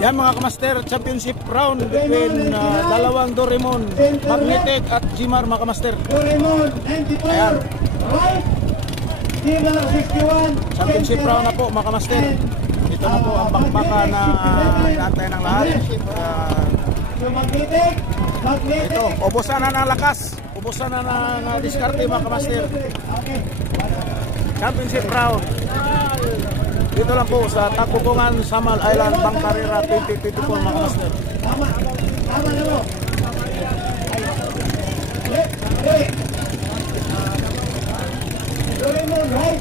Yan mga kamaster, championship round between dalawang Doraemon, Magnetic at Jimar mga kamaster. Doraemon 94, right? Jimar 61. Championship round na po mga kamaster. Ito na po ang bakbaka na inaantay ng lahat. Magnetic. Ito, ubusan na ng lakas. Ubusan na ng diskarte mga kamaster. Championship round. Dito lang po sa Tagpupungan, Samal Island, Bangkarera 2024 mga kamaster. Tama na mo. Doraemon, right?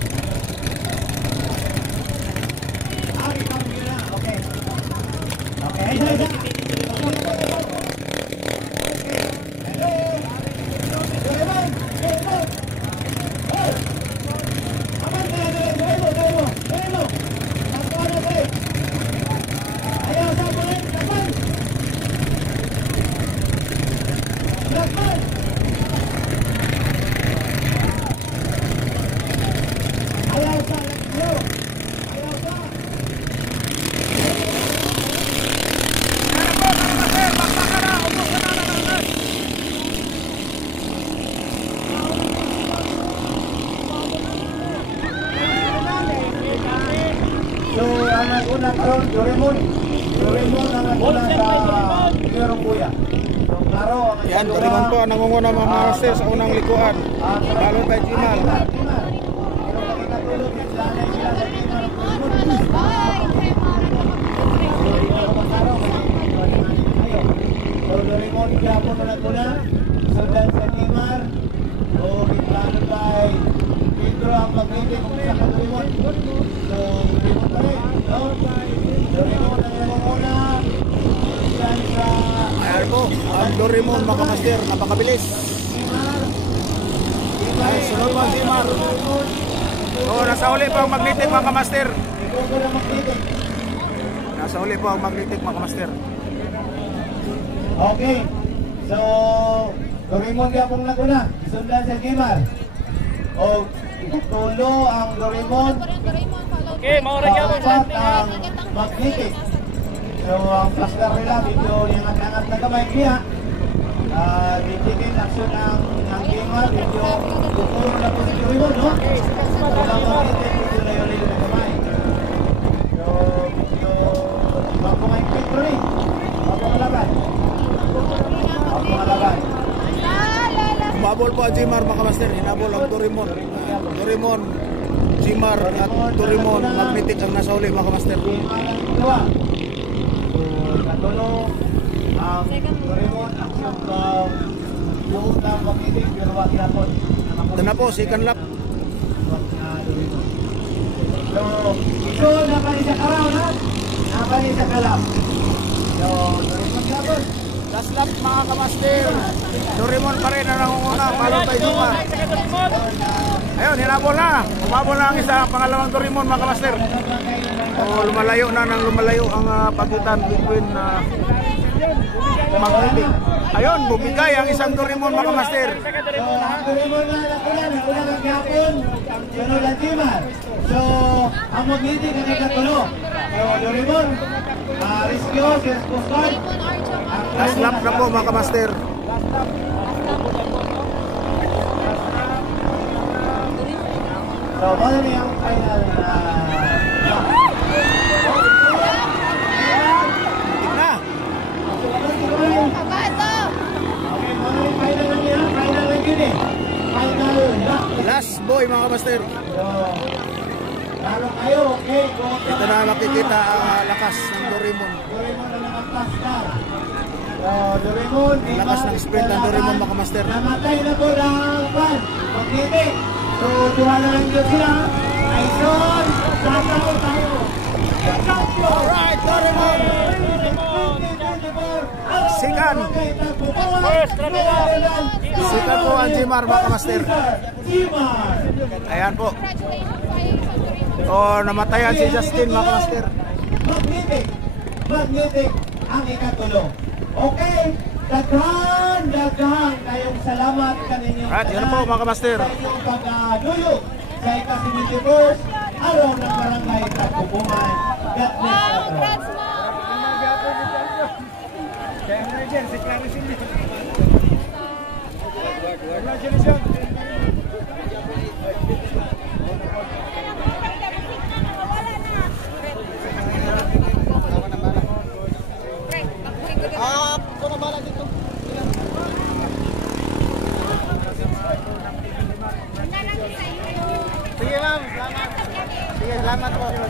Okay. Doraemon ang naguna sa Pirong Buya. Yan, Doraemon po ang nangunguna mga master sa unang likuan. Lalo by Jimar. Doraemon Japon na naguna. Sundan sa Jimar. O plano by Pedro ang Magnetic sa Doraemon. So, Doraemon pa rin. Doraemon ang nangunguna. Ayan po, ang Doraemon mga master, napakabilis. Ay, sunod po ang Jimar. O, nasa uli po ang Magnetic mga master. Nasa uli po ang Magnetic mga master. Okay, so Doraemon Japon naguna. Sundan sa Jimar. O, tulo ang Doraemon. Okay, maura Japon sa ang Magnetic. So, ang plaster nila, medyo angat-angat na kamay niya. Dindigin aksyon ng Jimar, medyo bukuro na po si Doraemon, no? So, ang Magnetic, medyo layo-layo na kamay. So, medyo magpumay Pedro rin. Magpumalaban. Umabol po ang Jimar mga master, hinabol ang Doraemon. Doraemon, Jimar at Doraemon Magnetic ang nasa uli mga master. Katulong ang Doraemon aksyon yung ng Magnetic pero wag na po. Ito na po, second lap. So, ito napali sa karaw na. Napali sa kalap. So, Doraemon Japon. Last lap mga kamaster. Doraemon pa rin ang nangunguna, followed by Jimar. Ayun, hinabol na. Umabol na ang isa, pangalawang Doraemon mga kamaster. O, lumalayo na ng lumalayo ang pagitan between Magnetic. Ayun, bumigay ang isang Doraemon mga kamaster. So, ang Doraemon na nakuna ng Japon. Sunod ang Jimar. So, ang Magnetic ang ikatulo. So, Doraemon, rescue, Sales Coast Guard. Last lap na po mga kamaster. So, ano na yung final na... Na. Last boy mga kamaster. Ito na makikita ang lakas ng Doraemon. Lakas ng sprint ng Doraemon mga kamaster. Namatay na po ng Magnetic. So, tuwala lang yun sila. Aison, sasaw tayo. Alright, Doraemon. Sikan. Sikan po ang Jimar mga kamaster. Ayan po. O, namatayan si Justin mga kamaster. Magnetic ang ikatulo. Okay, daghan kayong salamat kaninyo. At yan po mga kamaster. Sa inyong pag-duyo sa ika-71st araw ng Barangay Tagpupungan. God bless. Kaya nga dyan, si Clarice Indy. Congratulations. Ako na bala dito. Sige ma'am, salamat. Sige, salamat po.